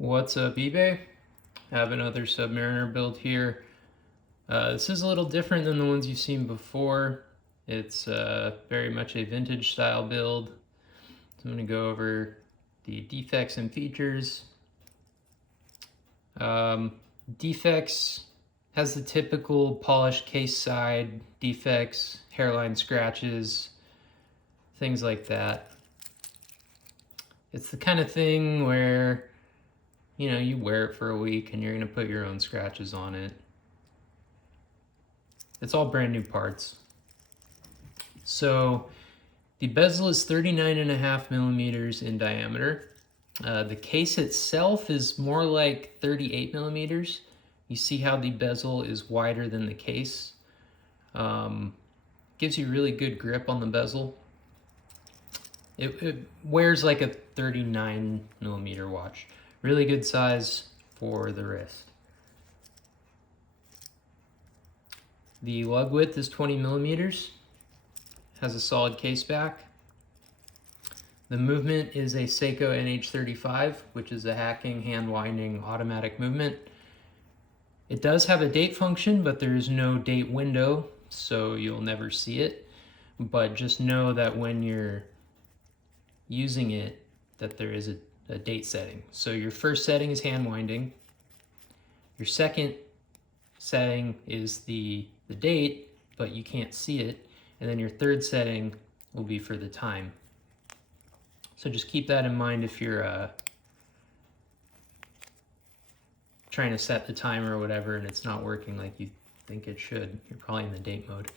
What's up, eBay? I have another Submariner build here. This is a little different than the ones you've seen before. It's very much a vintage style build. So I'm going to go over the defects and features. Defects has the typical polished case side defects, hairline scratches, things like that. It's the kind of thing where you wear it for a week and you're going to put your own scratches on it. It's all brand new parts. So the bezel is 39.5 millimeters in diameter. The case itself is more like 38 millimeters. You see how the bezel is wider than the case. Gives you really good grip on the bezel. It wears like a 39 millimeter watch. Really good size for the wrist. The lug width is 20 millimeters. Has a solid case back. The movement is a Seiko NH35, which is a hacking, hand-winding, automatic movement. It does have a date function, but there is no date window, so you'll never see it. But just know that when you're using it, that there is a date setting. So your first setting is hand winding. Your second setting is the date, but you can't see it. And then your third setting will be for the time. So just keep that in mind if you're trying to set the timer or whatever and it's not working like you think it should. You're probably in the date mode.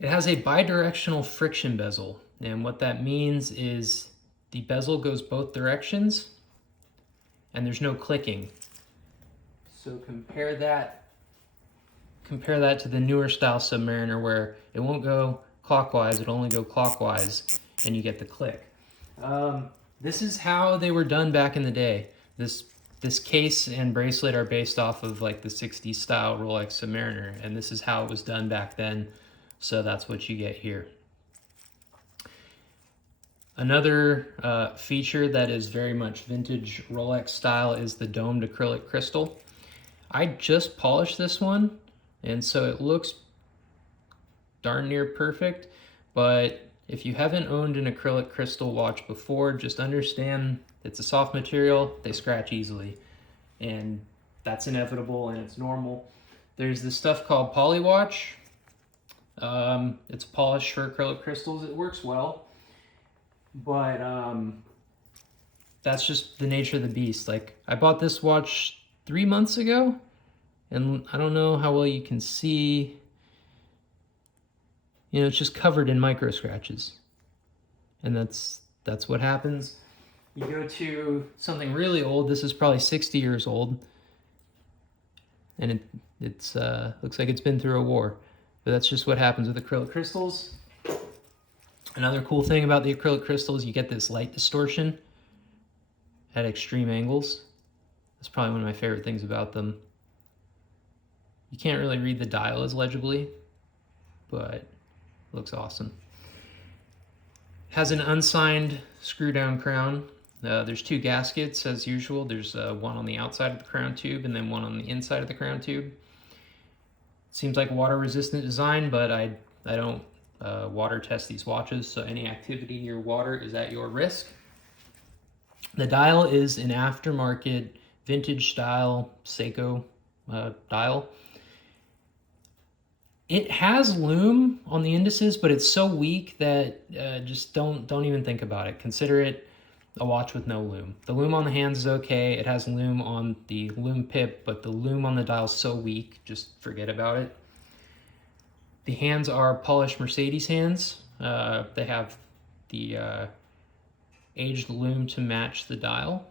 It has a bi-directional friction bezel. And what that means is the bezel goes both directions and there's no clicking. So compare that to the newer style Submariner where it won't go clockwise, it'll only go clockwise and you get the click. This is how they were done back in the day. This case and bracelet are based off of like the 60s style Rolex Submariner, and this is how it was done back then. So that's what you get here. Another feature that is very much vintage Rolex style is the domed acrylic crystal. I just polished this one, and so it looks darn near perfect, but if you haven't owned an acrylic crystal watch before, just understand it's a soft material, they scratch easily, and that's inevitable and it's normal. There's this stuff called Polywatch. It's polished for acrylic crystals. It works well. But that's just the nature of the beast. Like, I bought this watch 3 months ago, and I don't know how well you can see. It's just covered in micro scratches. And that's what happens. You go to something really old. This is probably 60 years old. And it's looks like it's been through a war. But that's just what happens with acrylic crystals. Another cool thing about the acrylic crystals, you get this light distortion at extreme angles. That's probably one of my favorite things about them. You can't really read the dial as legibly, but it looks awesome. It has an unsigned screw down crown. There's 2 gaskets as usual. There's one on the outside of the crown tube and then one on the inside of the crown tube. Seems like a water resistant design, but I don't water test these watches, so any activity near water is at your risk. The dial is an aftermarket vintage style Seiko dial. It has lume on the indices, but it's so weak that just don't even think about it. Consider it a watch with no lume. The lume on the hands is okay. It has lume on the lume pip, but the lume on the dial is so weak, just forget about it. The hands are polished Mercedes hands. They have the aged lume to match the dial.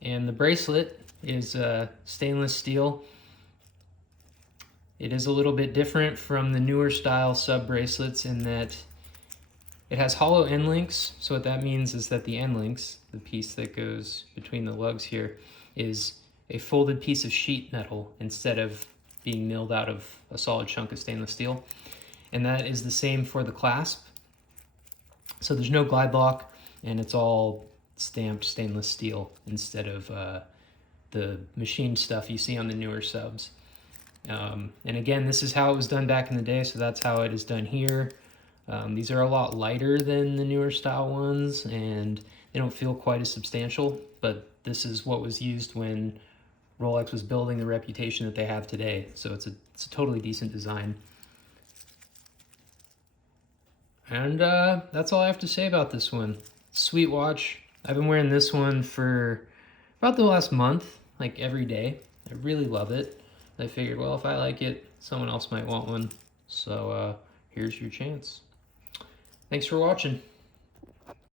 And the bracelet is stainless steel. It is a little bit different from the newer style sub bracelets in that it has hollow end links. So what that means is that the end links, the piece that goes between the lugs here, is a folded piece of sheet metal instead of being milled out of a solid chunk of stainless steel. And that is the same for the clasp. So there's no glide lock, and it's all stamped stainless steel instead of the machined stuff you see on the newer subs. And again, this is how it was done back in the day, so that's how it is done here. These are a lot lighter than the newer style ones, and they don't feel quite as substantial, but this is what was used when Rolex was building the reputation that they have today, so it's a totally decent design. And that's all I have to say about this one. Sweet watch. I've been wearing this one for about the last month, like every day. I really love it. I figured, well, if I like it, someone else might want one. So here's your chance. Thanks for watching.